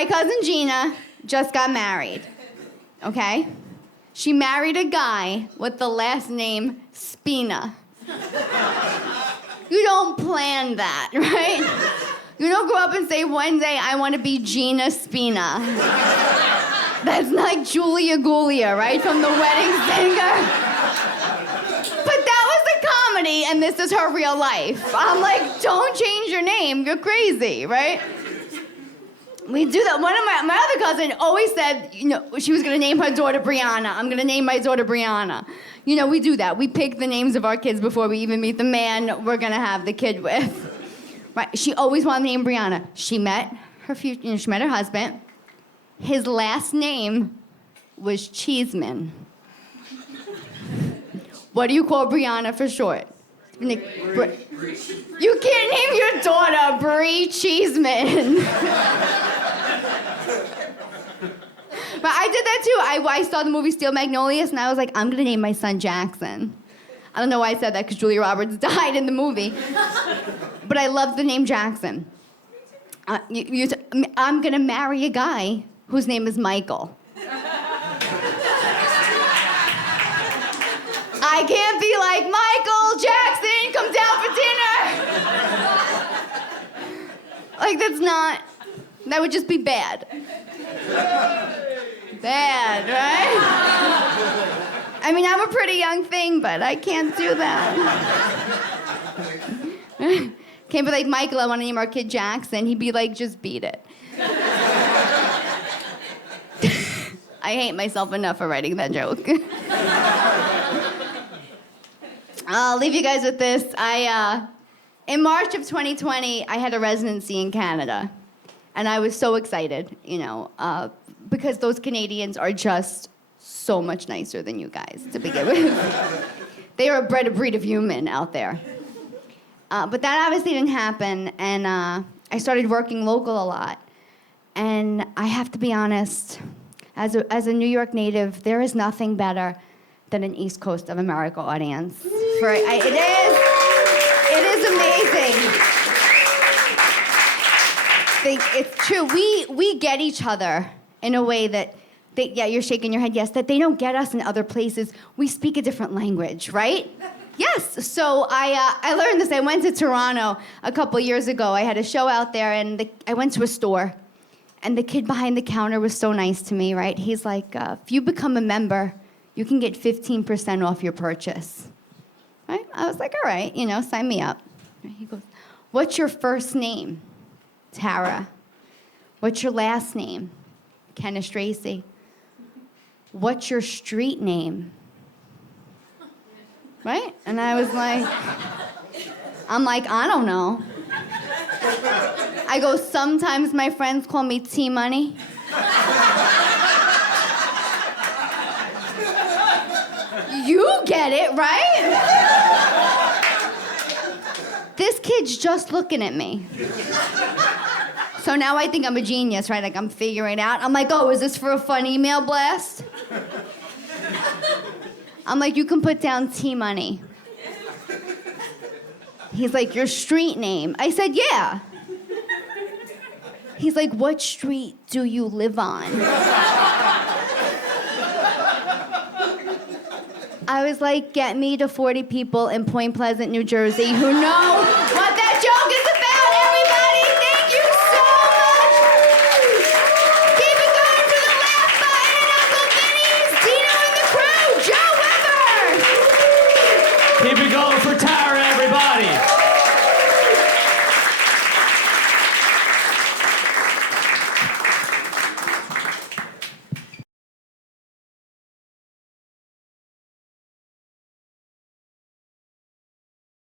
my cousin Gina just got married, okay? She married a guy with the last name Spina. You don't plan that, right? You don't grow up and say, one day I want to be Gina Spina. That's like Julia Gulia, right? From The Wedding Singer. But that was a comedy, and this is her real life. I'm like, don't change your name. You're crazy, right? We do that. One of my other cousin always said, she was going to name her daughter Brianna. I'm going to name my daughter Brianna. We do that. We pick the names of our kids before we even meet the man we're going to have the kid with. Right? She always wanted the name Brianna. She met her she met her husband. His last name was Cheeseman. What do you call Brianna for short? You can't name your daughter Brie Cheeseman. But I did that too. I saw the movie Steel Magnolias, and I was like, I'm going to name my son Jackson. I don't know why I said that, because Julia Roberts died in the movie. But I love the name Jackson. I'm going to marry a guy whose name is Michael. I can't be like, Michael Jackson, come down for dinner. Like, that would just be bad. Bad, right? I mean, I'm a pretty young thing, but I can't do that. Can't be like, Michael, I want to name our kid Jackson. He'd be like, just beat it. I hate myself enough for writing that joke. I'll leave you guys with this. In March of 2020, I had a residency in Canada. And I was so excited, because those Canadians are just so much nicer than you guys to begin with. They are a breed of human out there. But that obviously didn't happen, and I started working local a lot. And I have to be honest, as a New York native, there is nothing better than an East Coast of America audience. It is amazing. It's true. We get each other in a way that you're shaking your head, yes, that they don't get us in other places. We speak a different language, right? Yes. So I learned this. I went to Toronto a couple years ago. I had a show out there, and I went to a store, and the kid behind the counter was so nice to me, right? He's like, if you become a member, you can get 15% off your purchase. Right? I was like, all right, sign me up. He goes, what's your first name? Tara. What's your last name? Cannistraci. What's your street name? Right? And I was like, I don't know. I go, sometimes my friends call me T-Money. You get it, right? This kid's just looking at me. So now I think I'm a genius, right? Like, I'm figuring it out. I'm like, oh, is this for a fun email blast? I'm like, you can put down T-Money. He's like, your street name. I said, yeah. He's like, what street do you live on? I was like, get me to 40 people in Point Pleasant, New Jersey who know